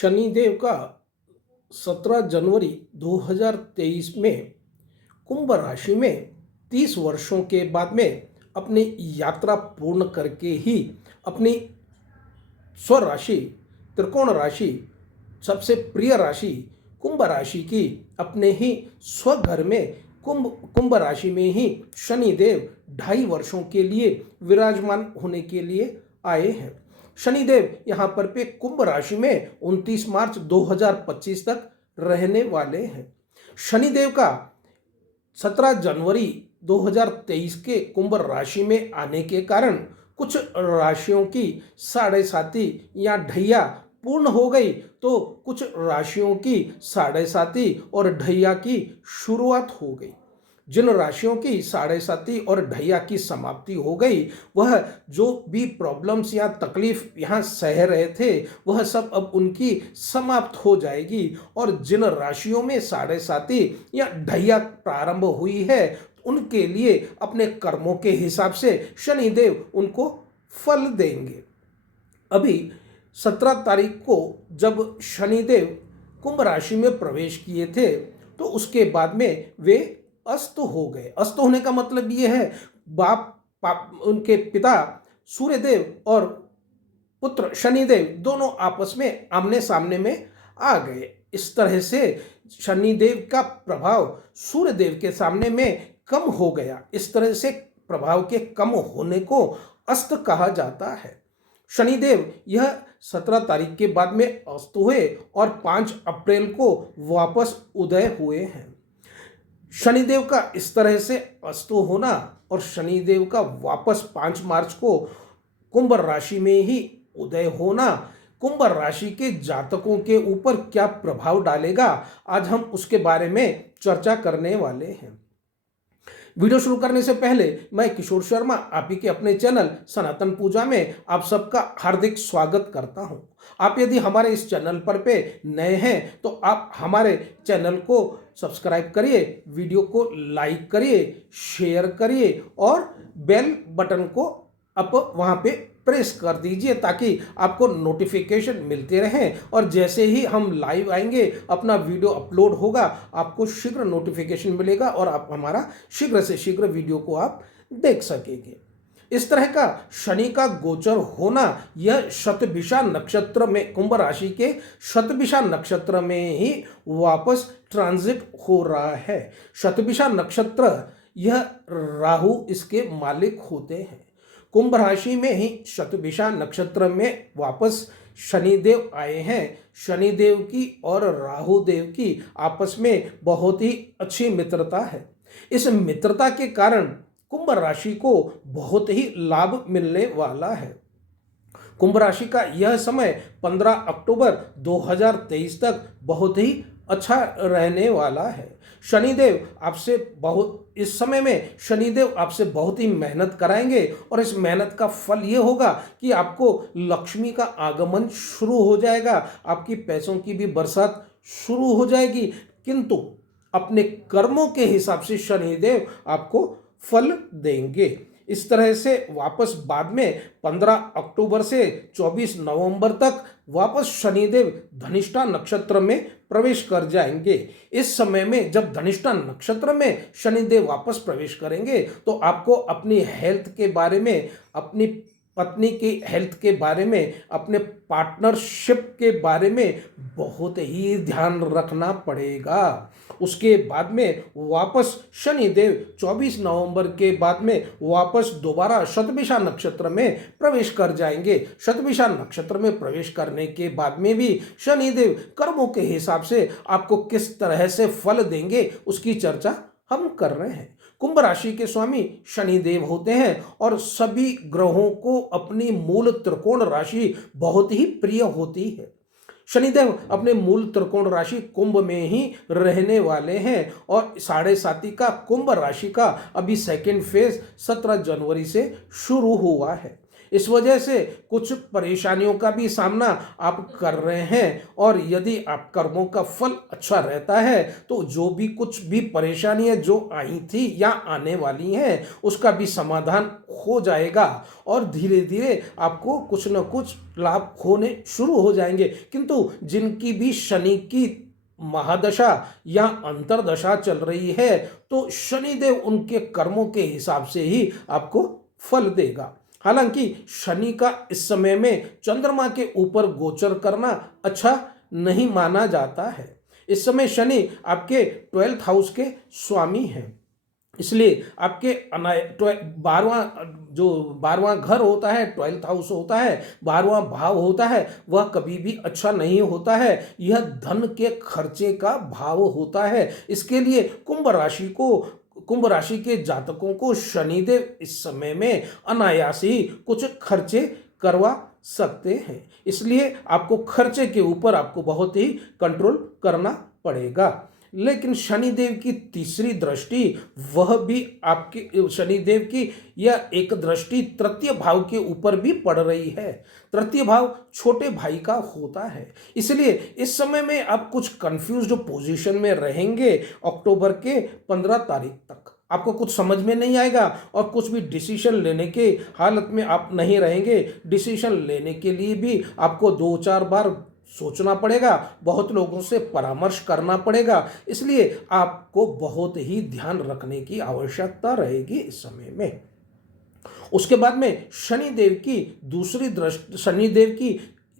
शनिदेव का 17 जनवरी 2023 में कुंभ राशि में 30 वर्षों के बाद में अपनी यात्रा पूर्ण करके ही अपनी स्वराशि त्रिकोण राशि सबसे प्रिय राशि कुंभ राशि की अपने ही स्वघर में कुंभ राशि में ही शनिदेव 2.5 वर्षों के लिए विराजमान होने के लिए आए हैं। शनिदेव यहाँ पर पे कुंभ राशि में 29 मार्च 2025 तक रहने वाले हैं। शनिदेव का 17 जनवरी 2023 के कुंभ राशि में आने के कारण कुछ राशियों की साढ़े साती या ढैया पूर्ण हो गई, तो कुछ राशियों की साढ़े साती और ढैया की शुरुआत हो गई। जिन राशियों की साढ़े साती और ढैया की समाप्ति हो गई, वह जो भी प्रॉब्लम्स या तकलीफ यहाँ सह रहे थे वह सब अब उनकी समाप्त हो जाएगी। और जिन राशियों में साढ़े साती या ढैया प्रारंभ हुई है उनके लिए अपने कर्मों के हिसाब से शनिदेव उनको फल देंगे। अभी 17 तारीख को जब शनिदेव कुंभ राशि में प्रवेश किए थे तो उसके बाद में वे अस्त हो गए। अस्त होने का मतलब ये है उनके पिता सूर्यदेव और पुत्र शनिदेव दोनों आपस में आमने सामने में आ गए। इस तरह से शनिदेव का प्रभाव सूर्यदेव के सामने में कम हो गया। इस तरह से प्रभाव के कम होने को अस्त कहा जाता है। शनिदेव यह 17 तारीख के बाद में अस्त हुए और 5 अप्रैल को वापस उदय हुए हैं। शनिदेव का इस तरह से अस्त होना और शनिदेव का वापस 5 मार्च को कुंभ राशि में ही उदय होना कुंभ राशि के जातकों के ऊपर क्या प्रभाव डालेगा, आज हम उसके बारे में चर्चा करने वाले हैं। वीडियो शुरू करने से पहले मैं किशोर शर्मा आप ही के अपने चैनल सनातन पूजा में आप सबका हार्दिक स्वागत करता हूं। आप यदि हमारे इस चैनल पर पे नए हैं तो आप हमारे चैनल को सब्सक्राइब करिए, वीडियो को लाइक करिए, शेयर करिए और बेल बटन को आप वहां पे प्रेस कर दीजिए ताकि आपको नोटिफिकेशन मिलते रहें और जैसे ही हम लाइव आएंगे अपना वीडियो अपलोड होगा आपको शीघ्र नोटिफिकेशन मिलेगा और आप हमारा शीघ्र से शीघ्र वीडियो को आप देख सकेंगे। इस तरह का शनि का गोचर होना यह शतभिषा नक्षत्र में कुंभ राशि के शतभिषा नक्षत्र में ही वापस ट्रांजिट हो रहा है। शतभिषा नक्षत्र यह राहु इसके मालिक होते हैं। कुंभ राशि में ही शतभिषा नक्षत्र में वापस शनिदेव आए हैं। शनिदेव की और राहु देव की आपस में बहुत ही अच्छी मित्रता है। इस मित्रता के कारण कुंभ राशि को बहुत ही लाभ मिलने वाला है। कुंभ राशि का यह समय 15 अक्टूबर 2023 तक बहुत ही अच्छा रहने वाला है। शनिदेव आपसे इस समय में शनिदेव आपसे बहुत ही मेहनत कराएंगे और इस मेहनत का फल ये होगा कि आपको लक्ष्मी का आगमन शुरू हो जाएगा, आपकी पैसों की भी बरसात शुरू हो जाएगी, किंतु अपने कर्मों के हिसाब से शनिदेव आपको फल देंगे। इस तरह से वापस बाद में 15 अक्टूबर से 24 नवंबर तक वापस शनिदेव धनिष्ठा नक्षत्र में प्रवेश कर जाएंगे। इस समय में जब धनिष्ठा नक्षत्र में शनिदेव वापस प्रवेश करेंगे तो आपको अपनी हेल्थ के बारे में, अपनी पत्नी की हेल्थ के बारे में, अपने पार्टनरशिप के बारे में बहुत ही ध्यान रखना पड़ेगा। उसके बाद में वापस शनिदेव 24 नवंबर के बाद में वापस दोबारा शतभिषा नक्षत्र में प्रवेश कर जाएंगे। शतभिषा नक्षत्र में प्रवेश करने के बाद में भी शनिदेव कर्मों के हिसाब से आपको किस तरह से फल देंगे उसकी चर्चा हम कर रहे हैं। कुंभ राशि के स्वामी शनिदेव होते हैं और सभी ग्रहों को अपनी मूल त्रिकोण राशि बहुत ही प्रिय होती है। शनिदेव अपने मूल त्रिकोण राशि कुंभ में ही रहने वाले हैं और साढ़े साती का कुंभ राशि का अभी सेकेंड फेज 17 जनवरी से शुरू हुआ है। इस वजह से कुछ परेशानियों का भी सामना आप कर रहे हैं, और यदि आप कर्मों का फल अच्छा रहता है तो जो भी कुछ भी परेशानियां जो आई थी या आने वाली हैं उसका भी समाधान हो जाएगा, और धीरे धीरे आपको कुछ न कुछ लाभ होने शुरू हो जाएंगे। किंतु जिनकी भी शनि की महादशा या अंतरदशा चल रही है तो शनिदेव उनके कर्मों के हिसाब से ही आपको फल देगा। हालांकि शनि का इस समय में चंद्रमा के ऊपर गोचर करना अच्छा नहीं माना जाता है। इस समय शनि आपके 12th हाउस के स्वामी हैं, इसलिए आपके 12वां घर होता है, 12th हाउस होता है, 12वां भाव होता है, वह कभी भी अच्छा नहीं होता है। यह धन के खर्चे का भाव होता है। इसके लिए कुंभ राशि के जातकों को शनिदेव इस समय में अनायास ही कुछ खर्चे करवा सकते हैं। इसलिए आपको खर्चे के ऊपर आपको बहुत ही कंट्रोल करना पड़ेगा। लेकिन शनिदेव की तीसरी दृष्टि, वह भी आपके शनिदेव की यह एक दृष्टि तृतीय भाव के ऊपर भी पड़ रही है। तृतीय भाव छोटे भाई का होता है, इसलिए इस समय में आप कुछ कंफ्यूज्ड पोजीशन में रहेंगे। अक्टूबर के 15 तारीख तक आपको कुछ समझ में नहीं आएगा और कुछ भी डिसीजन लेने के हालत में आप नहीं रहेंगे। डिसीजन लेने के लिए भी आपको 2-4 बार सोचना पड़ेगा, बहुत लोगों से परामर्श करना पड़ेगा। इसलिए आपको बहुत ही ध्यान रखने की आवश्यकता रहेगी इस समय में। उसके बाद में शनिदेव की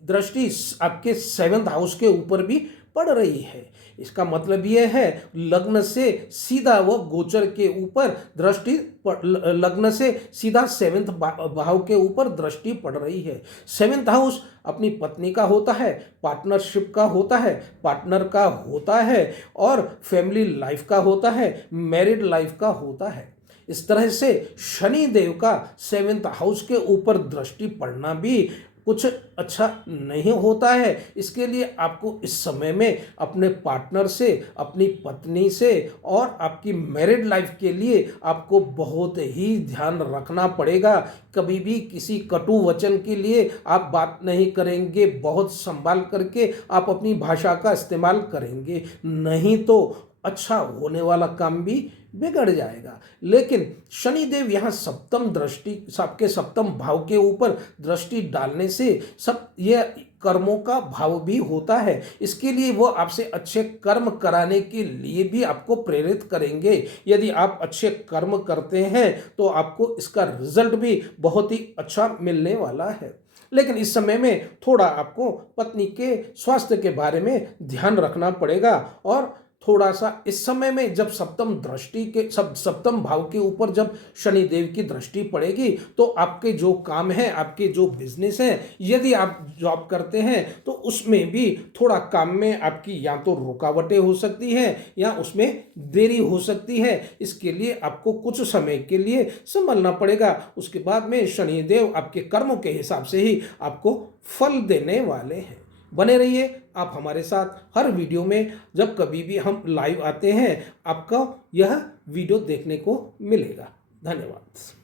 दृष्टि आपके 7th हाउस के ऊपर भी पड़ रही है। इसका मतलब यह है लग्न से सीधा वह गोचर के ऊपर दृष्टि, लग्न से सीधा 7th भाव के ऊपर दृष्टि पड़ रही है। 7th हाउस अपनी पत्नी का होता है, पार्टनरशिप का होता है, पार्टनर का होता है, और फैमिली लाइफ का होता है, मैरिड लाइफ का होता है। इस तरह से शनि देव का 7th हाउस के ऊपर दृष्टि पड़ना भी कुछ अच्छा नहीं होता है। इसके लिए आपको इस समय में अपने पार्टनर से, अपनी पत्नी से और आपकी मैरिड लाइफ के लिए आपको बहुत ही ध्यान रखना पड़ेगा। कभी भी किसी कटु वचन के लिए आप बात नहीं करेंगे, बहुत संभाल करके आप अपनी भाषा का इस्तेमाल करेंगे, नहीं तो अच्छा होने वाला काम भी बिगड़ जाएगा। लेकिन शनिदेव यहाँ सप्तम दृष्टि, सबके सप्तम भाव के ऊपर दृष्टि डालने से सब यह कर्मों का भाव भी होता है। इसके लिए वो आपसे अच्छे कर्म कराने के लिए भी आपको प्रेरित करेंगे। यदि आप अच्छे कर्म करते हैं तो आपको इसका रिजल्ट भी बहुत ही अच्छा मिलने वाला है। लेकिन इस समय में थोड़ा आपको पत्नी के स्वास्थ्य के बारे में ध्यान रखना पड़ेगा, और थोड़ा सा इस समय में जब सप्तम भाव के ऊपर जब शनिदेव की दृष्टि पड़ेगी तो आपके जो काम है, आपके जो बिजनेस है, यदि आप जॉब करते हैं तो उसमें भी थोड़ा काम में आपकी या तो रुकावटें हो सकती हैं या उसमें देरी हो सकती है। इसके लिए आपको कुछ समय के लिए संभलना पड़ेगा। उसके बाद में शनिदेव आपके कर्मों के हिसाब से ही आपको फल देने वाले हैं। बने रहिए आप हमारे साथ। हर वीडियो में जब कभी भी हम लाइव आते हैं आपको यह वीडियो देखने को मिलेगा। धन्यवाद।